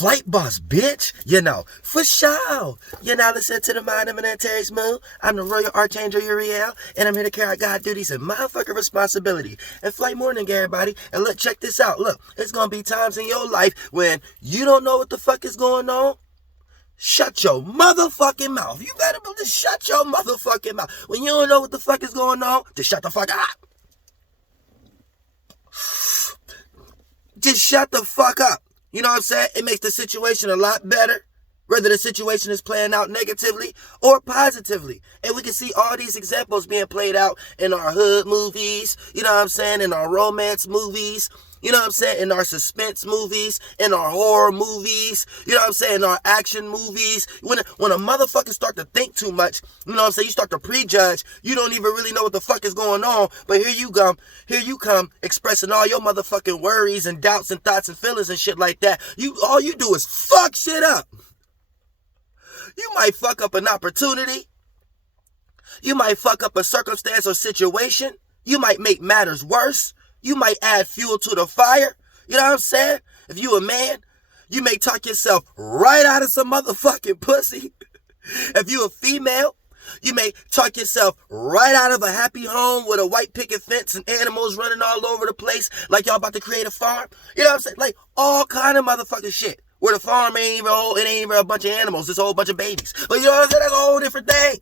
Flight boss, bitch. For sure. You're now listening to the Mind of an Antares Moon. I'm the Royal Archangel Uriel, and I'm here to carry out God duties and motherfucking responsibility. And flight morning, everybody. And look, check this out. Look, it's going to be times in your life when you don't know what the fuck is going on. Shut your motherfucking mouth. You better just shut your motherfucking mouth. When you don't know what the fuck is going on, just shut the fuck up. Just shut the fuck up. You know what I'm saying? It makes the situation a lot better, whether the situation is playing out negatively or positively. And we can see all these examples being played out in our hood movies, you know what I'm saying, in our romance movies, you know what I'm saying, in our suspense movies, in our horror movies, you know what I'm saying, in our action movies. When a motherfucker start to think too much, you know what I'm saying, you start to prejudge, you don't even really know what the fuck is going on, but here you come expressing all your motherfucking worries and doubts and thoughts and feelings and shit like that. All you do is fuck shit up. You might fuck up an opportunity. You might fuck up a circumstance or situation. You might make matters worse. You might add fuel to the fire. You know what I'm saying? If you a man, you may talk yourself right out of some motherfucking pussy. If you a female, you may talk yourself right out of a happy home with a white picket fence and animals running all over the place like y'all about to create a farm. You know what I'm saying? Like all kind of motherfucking shit. Where the farm ain't even a bunch of animals. It's a whole bunch of babies. But you know what I'm saying? That's a whole different thing.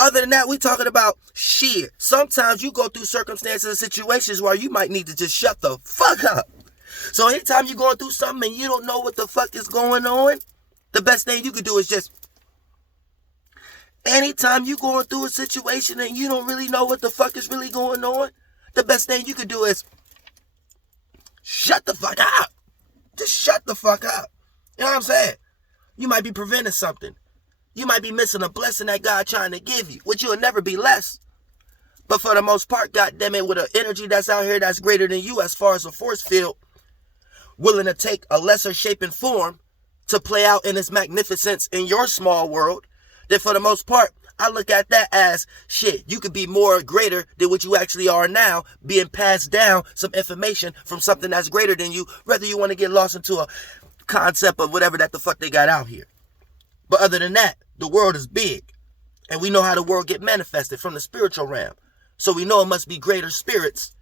Other than that, we talking about shit. Sometimes you go through circumstances and situations where you might need to just shut the fuck up. So anytime you're going through something and you don't know what the fuck is going on, the best thing you could do is just... Anytime you're going through a situation and you don't really know what the fuck is really going on, the best thing you could do is... shut the fuck up. Just shut the fuck up. You know what I'm saying? You might be preventing something. You might be missing a blessing that God trying to give you, which you'll never be less. But for the most part, goddammit, with an energy that's out here that's greater than you as far as a force field, willing to take a lesser shape and form to play out in its magnificence in your small world, then for the most part, I look at that as, shit, you could be more greater than what you actually are now, being passed down some information from something that's greater than you, whether you want to get lost into a concept of whatever that the fuck they got out here. But other than that, the world is big, and we know how the world get manifested from the spiritual realm. So we know it must be greater spirits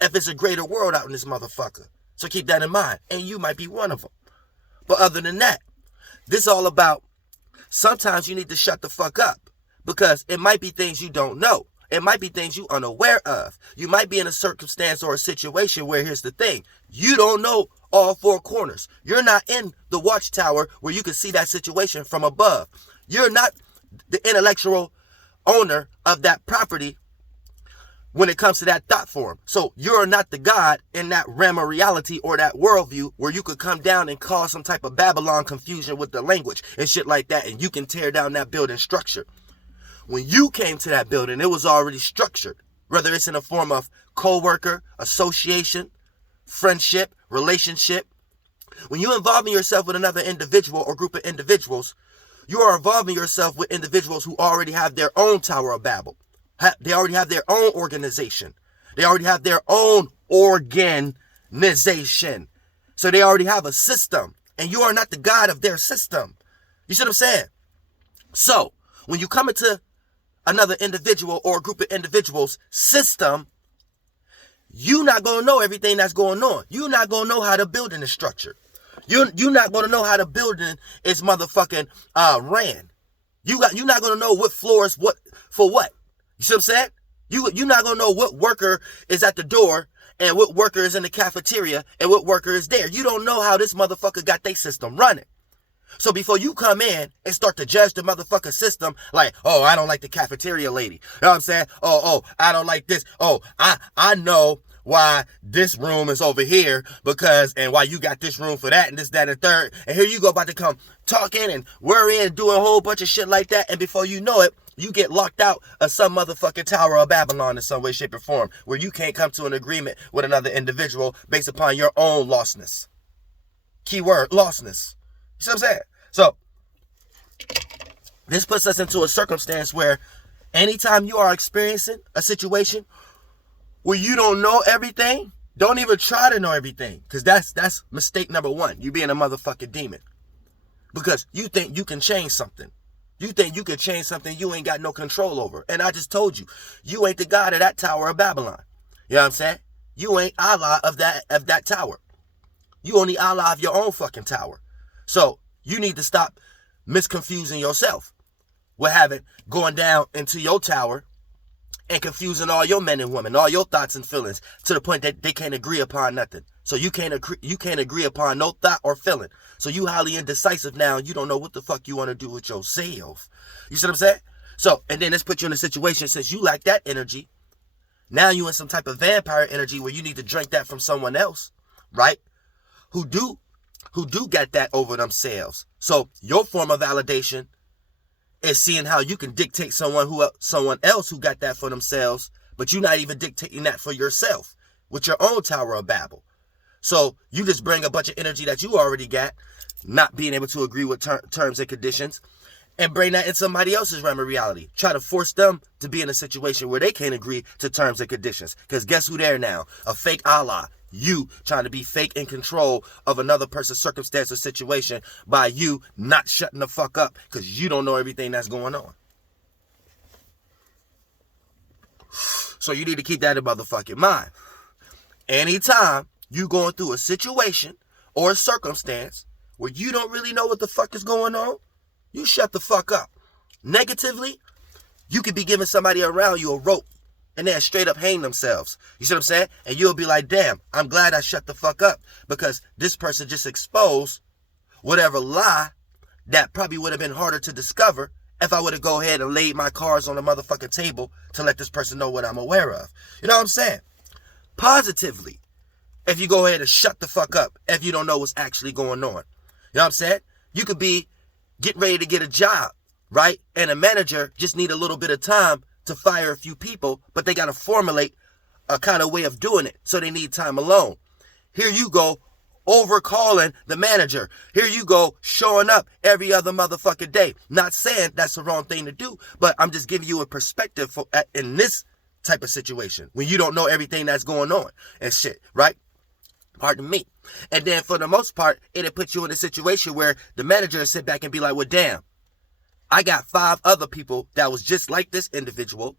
if it's a greater world out in this motherfucker. So keep that in mind, and you might be one of them. But other than that, this all about sometimes you need to shut the fuck up, because it might be things you don't know. It might be things you unaware of. You might be in a circumstance or a situation where, here's the thing, you don't know all four corners. You're not in the watchtower where you can see that situation from above. You're not the intellectual owner of that property when it comes to that thought form. So you're not the God in that realm of reality or that worldview where you could come down and cause some type of Babylon confusion with the language and shit like that, and you can tear down that building structure. When you came to that building, it was already structured, whether it's in a form of co-worker, association, friendship, relationship. When you're involving yourself with another individual or group of individuals, you are involving yourself with individuals who already have their own Tower of Babel. They already have their own organization. They already have their own organization. So they already have a system, and you are not the God of their system. You see what I'm saying? So when you come into another individual or a group of individuals' system, you're not going to know everything that's going on. You're not going to know how the building is structured. You're not going to know how the building is motherfucking ran. You're not going to know what floors what for what. You see what I'm saying? You're not going to know what worker is at the door and what worker is in the cafeteria and what worker is there. You don't know how this motherfucker got their system running. So before you come in and start to judge the motherfucker system, like, oh, I don't like the cafeteria lady. You know what I'm saying? Oh, I don't like this. Oh, I know why this room is over here and why you got this room for that and this, that, and third. And here you go about to come talking and worrying and doing a whole bunch of shit like that. And before you know it, you get locked out of some motherfucking Tower of Babylon in some way, shape, or form, where you can't come to an agreement with another individual based upon your own lostness. Keyword, lostness. You see what I'm saying? So, this puts us into a circumstance where anytime you are experiencing a situation where you don't know everything, Don't even try to know everything, because that's mistake number one. You being a motherfucking demon. Because you think you can change something. You think you can change something you ain't got no control over. And I just told you, you ain't the god of that Tower of Babylon. You know what I'm saying? You ain't Allah of that tower. You only Allah of your own fucking tower. So you need to stop misconfusing yourself with going down into your tower and confusing all your men and women, all your thoughts and feelings, to the point that they can't agree upon nothing. So you can't agree upon no thought or feeling. So you highly indecisive now. You don't know what the fuck you want to do with yourself. You see what I'm saying? So, and then let's put you in a situation, since you lack that energy, now you in some type of vampire energy where you need to drink that from someone else, right? Who do get that over themselves. So your form of validation is seeing how you can dictate someone else who got that for themselves, but you're not even dictating that for yourself with your own Tower of Babel. So you just bring a bunch of energy that you already got, not being able to agree with terms and conditions, and bring that in somebody else's realm of reality. Try to force them to be in a situation where they can't agree to terms and conditions. Because guess who there now? A fake Allah. You trying to be fake in control of another person's circumstance or situation by you not shutting the fuck up because you don't know everything that's going on. So you need to keep that in motherfucking mind. Anytime you going through a situation or a circumstance where you don't really know what the fuck is going on, you shut the fuck up. Negatively, you could be giving somebody around you a rope and they'll straight up hang themselves. You see what I'm saying? And you'll be like, damn, I'm glad I shut the fuck up, because this person just exposed whatever lie that probably would have been harder to discover if I would have go ahead and laid my cards on the motherfucking table to let this person know what I'm aware of. You know what I'm saying? Positively, if you go ahead and shut the fuck up if you don't know what's actually going on. You know what I'm saying? You could be getting ready to get a job, right? And a manager just need a little bit of time to fire a few people, but they got to formulate a kind of way of doing it, so they need time alone. Here you go, overcalling the manager. Here you go, showing up every other motherfucking day. Not saying that's the wrong thing to do, but I'm just giving you a perspective in this type of situation when you don't know everything that's going on and shit, right? Pardon me. And then for the most part, it'll put you in a situation where the manager will sit back and be like, well, damn, I got 5 other people that was just like this individual.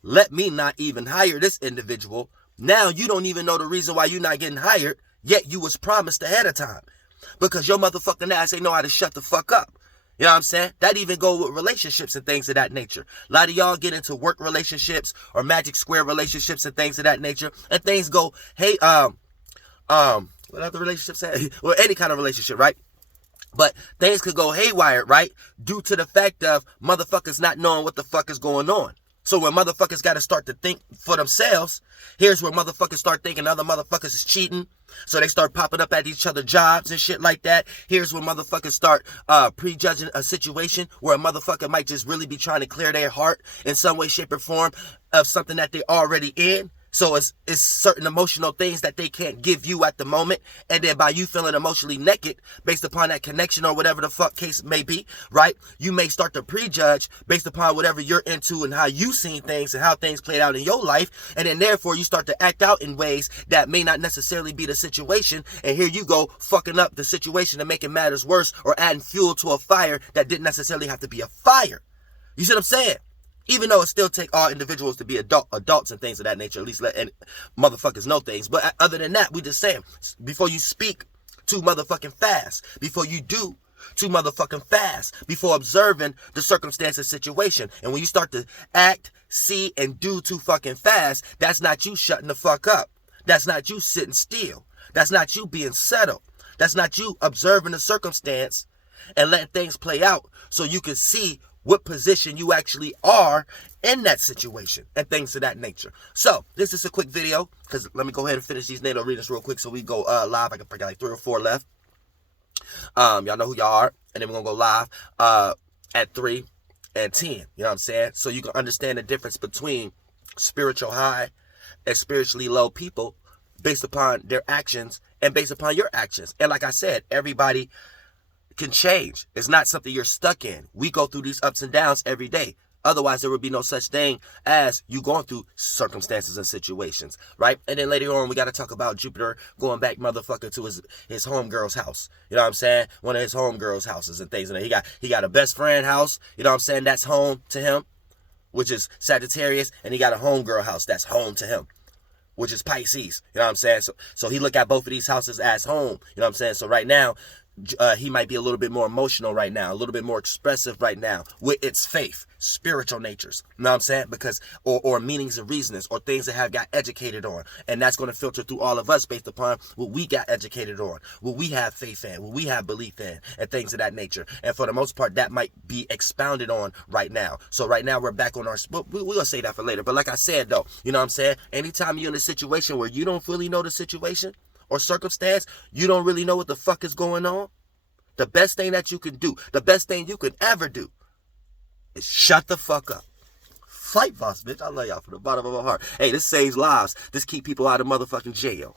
Let me not even hire this individual. Now you don't even know the reason why you're not getting hired, yet you was promised ahead of time. Because your motherfucking ass ain't know how to shut the fuck up. You know what I'm saying? That even go with relationships and things of that nature. A lot of y'all get into work relationships or Magic Square relationships and things of that nature. And things go, hey, what other relationships say? Well, any kind of relationship, right? But things could go haywire, right? Due to the fact of motherfuckers not knowing what the fuck is going on. So when motherfuckers got to start to think for themselves, here's where motherfuckers start thinking other motherfuckers is cheating. So they start popping up at each other jobs and shit like that. Here's where motherfuckers start prejudging a situation where a motherfucker might just really be trying to clear their heart in some way, shape, or form of something that they're already in. So it's certain emotional things that they can't give you at the moment. And then by you feeling emotionally naked based upon that connection or whatever the fuck case may be, right? You may start to prejudge based upon whatever you're into and how you seen things and how things played out in your life. And then therefore you start to act out in ways that may not necessarily be the situation. And here you go fucking up the situation and making matters worse or adding fuel to a fire that didn't necessarily have to be a fire. You see what I'm saying? Even though it still take all individuals to be adults and things of that nature, at least let motherfuckers know things. But other than that, we just saying, before you speak, too motherfucking fast. Before you do, too motherfucking fast. Before observing the circumstance and situation. And when you start to act, see, and do too fucking fast, that's not you shutting the fuck up. That's not you sitting still. That's not you being settled. That's not you observing the circumstance and letting things play out so you can see what position you actually are in that situation and things of that nature. So this is a quick video because let me go ahead and finish these NATO readings real quick so we go live. I can probably like 3 or 4 left. Y'all know who y'all are, and then we're gonna go live at 3 and 10. You know what I'm saying? So you can understand the difference between spiritual high and spiritually low people based upon their actions and based upon your actions. And like I said, everybody can change. It's not something you're stuck in. We go through these ups and downs every day. Otherwise, there would be no such thing as you going through circumstances and situations, right? And then later on, we got to talk about Jupiter going back, motherfucker, to his homegirl's house. You know what I'm saying? One of his homegirl's houses and things. And he got a best friend house. You know what I'm saying? That's home to him, which is Sagittarius, and he got a homegirl house that's home to him, which is Pisces. You know what I'm saying? So he look at both of these houses as home. You know what I'm saying? So right now, he might be a little bit more emotional right now, a little bit more expressive right now with its faith, spiritual natures. You know what I'm saying? Because, or meanings and reasonings, or things that have got educated on. And that's going to filter through all of us based upon what we got educated on, what we have faith in, what we have belief in, and things of that nature. And for the most part, that might be expounded on right now. So right now, we're back on our, we're going to say that for later. But like I said, though, you know what I'm saying? Anytime you're in a situation where you don't fully know the situation or circumstance, you don't really know what the fuck is going on, the best thing that you can do, the best thing you could ever do, is shut the fuck up. Fight, boss, bitch. I love y'all from the bottom of my heart. Hey, this saves lives. This keep people out of motherfucking jail.